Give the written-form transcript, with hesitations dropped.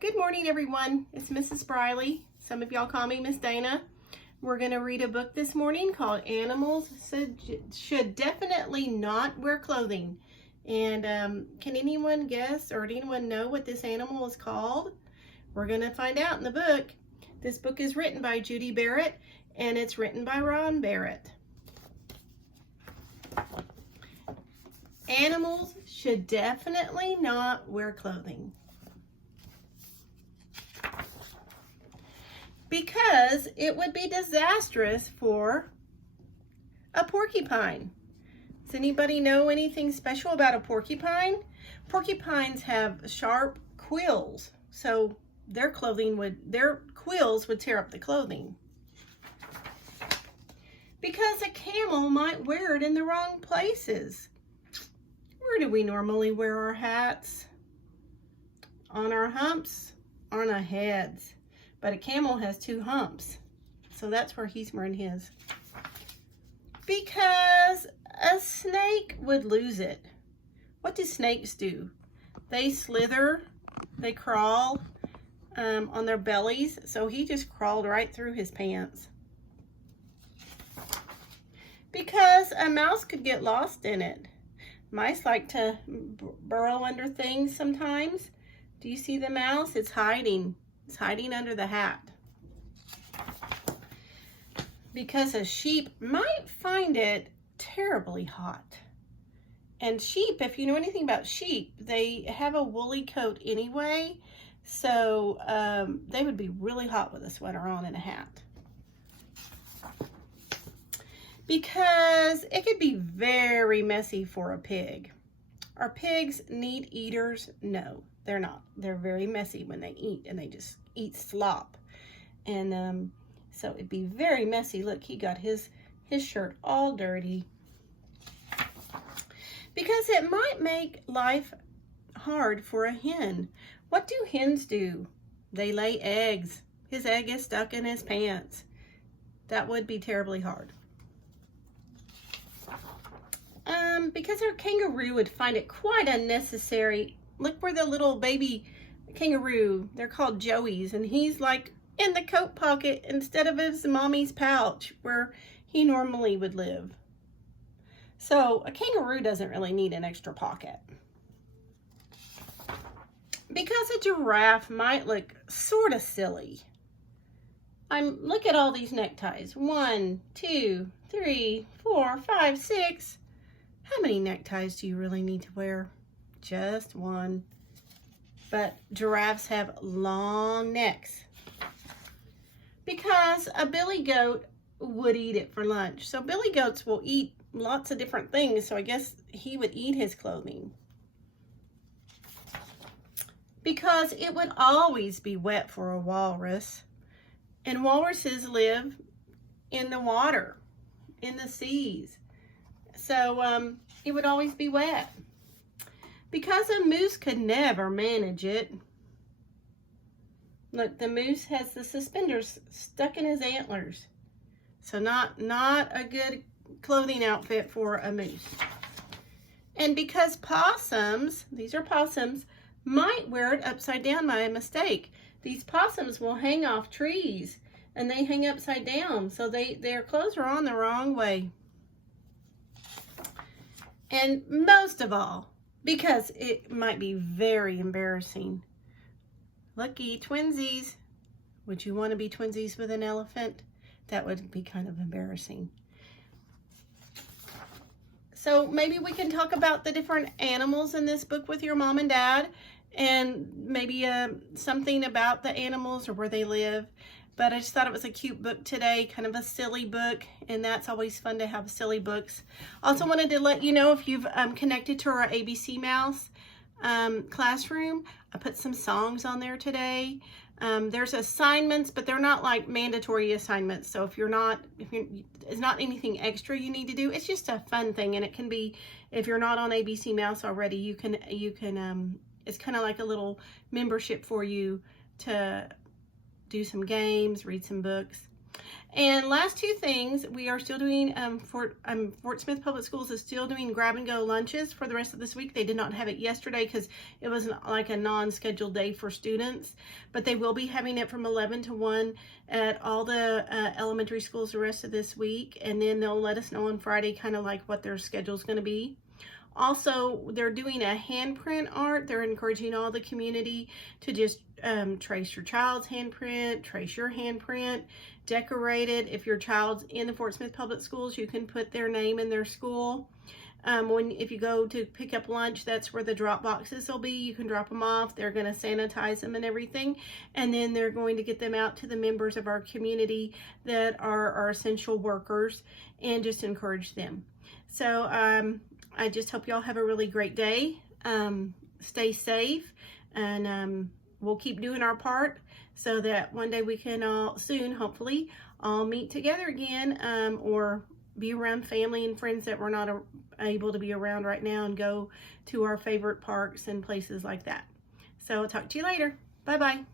Good morning, everyone. It's Mrs. Briley. Some of y'all call me Miss Dana. We're going to read a book this morning called Animals Should Definitely Not Wear Clothing. And can anyone guess or anyone know what this animal is called? We're going to find out in the book. This book is written by Judy Barrett and it's written by Ron Barrett. Animals should definitely not wear clothing. Because it would be disastrous for a porcupine. Does anybody know anything special about a porcupine? Porcupines have sharp quills, so their quills would tear up the clothing. Because a camel might wear it in the wrong places. Where do we normally wear our hats? On our humps, on our heads. But a camel has two humps, so that's where he's wearing his. Because a snake would lose it. What do snakes do? They slither, they crawl on their bellies, so he just crawled right through his pants. Because a mouse could get lost in it. Mice like to burrow under things sometimes. Do you see the mouse? It's hiding. It's hiding under the hat. Because a sheep might find it terribly hot. And sheep, if you know anything about sheep, they have a woolly coat anyway. So they would be really hot with a sweater on and a hat. Because it could be very messy for a pig. Are pigs meat eaters? No, they're not. They're very messy when they eat, and they just eat slop. And so it'd be very messy. Look, he got his shirt all dirty. Because it might make life hard for a hen. What do hens do? They lay eggs. His egg is stuck in his pants. That would be terribly hard. Because our kangaroo would find it quite unnecessary. Look where the little baby kangaroo, they're called joeys, and he's like in the coat pocket instead of his mommy's pouch where he normally would live. So a kangaroo doesn't really need an extra pocket. Because a giraffe might look sort of silly. Look at all these neckties. 1, 2, 3, 4, 5, 6. How many neckties do you really need to wear? Just one. But giraffes have long necks. Because a billy goat would eat it for lunch. So billy goats will eat lots of different things. So I guess he would eat his clothing. Because it would always be wet for a walrus. And walruses live in the water, in the seas. So it would always be wet. Because a moose could never manage it. Look, the moose has the suspenders stuck in his antlers. So not a good clothing outfit for a moose. And because possums, these are possums, might wear it upside down by mistake. These possums will hang off trees and they hang upside down. So their clothes are on the wrong way. And most of all, because it might be very embarrassing. Lucky twinsies. Would you want to be twinsies with an elephant? That would be kind of embarrassing. So maybe we can talk about the different animals in this book with your mom and dad, and maybe something about the animals or where they live. But I just thought it was a cute book today, kind of a silly book, and that's always fun to have silly books. Also wanted to let you know if you've connected to our ABC Mouse classroom, I put some songs on there today. There's assignments, but they're not like mandatory assignments. So it's not anything extra you need to do. It's just a fun thing, and it can be, if you're not on ABC Mouse already, you can it's kind of like a little membership for you to do some games, read some books. And last two things, we are still doing, Fort Smith Public Schools is still doing grab and go lunches for the rest of this week. They did not have it yesterday because it was like a non-scheduled day for students, but they will be having it from 11 to 1 at all the elementary schools the rest of this week. And then they'll let us know on Friday kind of like what their schedule is going to be. Also, they're doing a handprint art. They're encouraging all the community to just trace your child's handprint, trace your handprint, decorate it. If your child's in the Fort Smith Public Schools, you can put their name in their school. If you go to pick up lunch, that's where the drop boxes will be. You can drop them off. They're going to sanitize them and everything. And then they're going to get them out to the members of our community that are our essential workers and just encourage them. So I just hope y'all have a really great day. Stay safe, and we'll keep doing our part so that one day we can all soon, hopefully, all meet together again, or be around family and friends that we're not able to be around right now, and go to our favorite parks and places like that. So I'll talk to you later. Bye-bye.